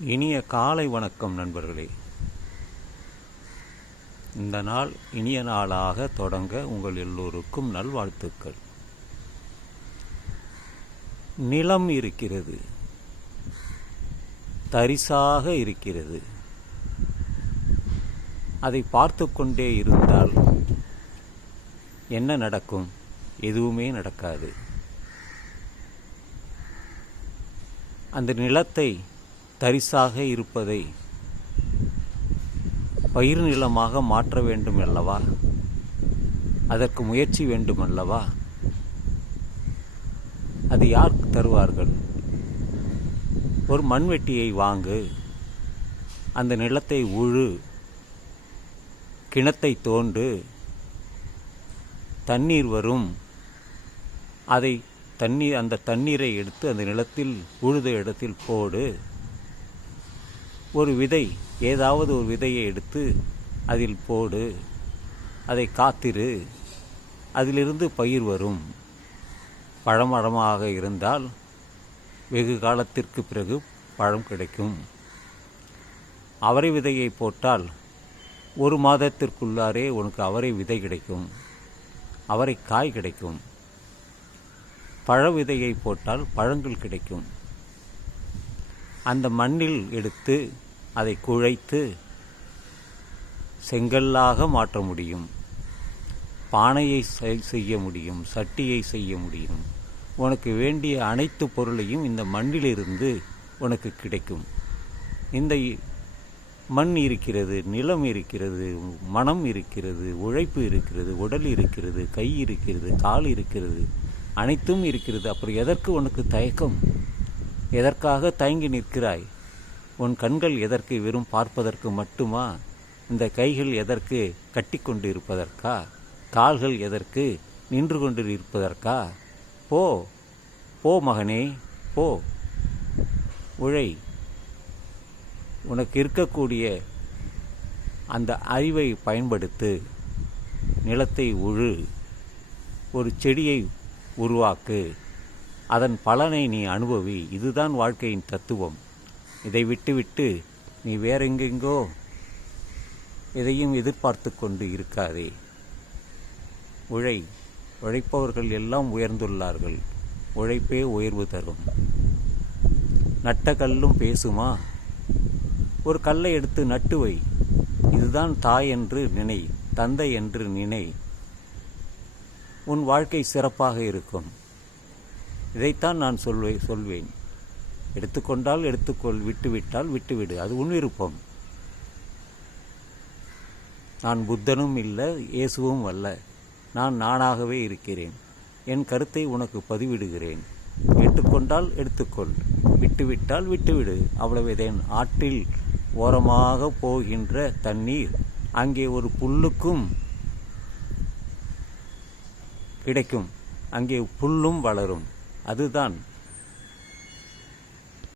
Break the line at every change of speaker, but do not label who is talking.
இனிய காலை வணக்கம் நண்பர்களே. இந்த நாள் இனிய நாளாக தொடங்க உங்கள் எல்லோருக்கும் நல்வாழ்த்துக்கள். நிலம் இருக்கிறது. தரிசாக இருக்கிறது. அதை பார்த்து கொண்டே இருந்தால் என்ன நடக்கும்? எதுவுமே நடக்காது. அந்த நிலத்தை தரிசாக இருப்பதை பயிர் நிலமாக மாற்ற வேண்டும் அல்லவா அதற்கு முயற்சி வேண்டும் அல்லவா அது யார் தருவார்கள்? ஒரு மண்வெட்டியை வாங்கு அந்த நிலத்தை உழு கிணத்தை தோண்டு தண்ணீர் வரும். அதை தண்ணீர் அந்த தண்ணீரை எடுத்து அந்த நிலத்தில் உழுத இடத்தில் போடு. ஒரு விதை ஏதாவது ஒரு விதையை எடுத்து அதில் போடு அதை காத்திரு அதிலிருந்து பயிர் வரும். பழமரமாக இருந்தால் வெகு காலத்திற்கு பிறகு பழம் கிடைக்கும். அவரை விதையை போட்டால் ஒரு மாதத்திற்குள்ளாரே உனக்கு அவரை விதை கிடைக்கும். அவரை காய் கிடைக்கும். பழ விதையை போட்டால் பழங்கள் கிடைக்கும். அந்த மண்ணில் எடுத்து அதை குழைத்து செங்கல்லாக மாற்ற முடியும். பானையை செய்ய முடியும் சட்டியை செய்ய முடியும். உனக்கு வேண்டிய அனைத்து பொருளையும் இந்த மண்ணிலிருந்து உனக்கு கிடைக்கும். இந்த இ- மண் இருக்கிறது நிலம் இருக்கிறது மனம் இருக்கிறது உழைப்பு இருக்கிறது உடல் இருக்கிறது கை இருக்கிறது கால் இருக்கிறது அனைத்தும் இருக்கிறது. அப்புறம் எதற்கு உனக்கு தயக்கம்? எதற்காக தயங்கி நிற்கிறாய்? உன் கண்கள் எதற்கு வெறும் பார்ப்பதற்கு மட்டுமா? இந்த கைகள் எதற்கு கட்டிக்கொண்டு இருப்பதற்கா கால்கள் எதற்கு நின்று கொண்டு இருப்பதற்கா போ போ மகனே போ. உழை. உனக்கு இருக்கக்கூடிய அந்த அறிவை பயன்படுத்து. நிலத்தை உழு. ஒரு செடியை உருவாக்கு. அதன் பலனை நீ அனுபவி. இதுதான் வாழ்க்கையின் தத்துவம். இதை விட்டுவிட்டு நீ வேற எங்கெங்கோ எதையும் எதிர்பார்த்து கொண்டு இருக்காதே. உழை உழைப்பவர்கள் எல்லாம் உயர்ந்துள்ளார்கள். உழைப்பே உயர்வு தரும். நட்ட கல்லும் பேசுமா? ஒரு கல்லை எடுத்து நட்டு வை. இதுதான் தாய் என்று நினை தந்தை என்று நினை. உன் வாழ்க்கை சிறப்பாக இருக்கும். இதைத்தான் நான் சொல்வே சொல்வேன். எடுத்துக்கொண்டால் எடுத்துக்கொள் விட்டுவிட்டால் விட்டுவிடு. அது உன் விருப்பம். நான் புத்தனும் இல்லை இயேசுவும் அல்ல. நான் நானாகவே இருக்கிறேன். என் கருத்தை உனக்கு பதிவிடுகிறேன். ஏற்றுக்கொண்டால் எடுத்துக்கொள் விட்டுவிட்டால் விட்டுவிடு. அவ்வளவுதான். ஆற்றில் ஓரமாக போகின்ற தண்ணீர் அங்கே ஒரு புல்லுக்கும் கிடைக்கும். அங்கே புல்லும் வளரும். அதுதான்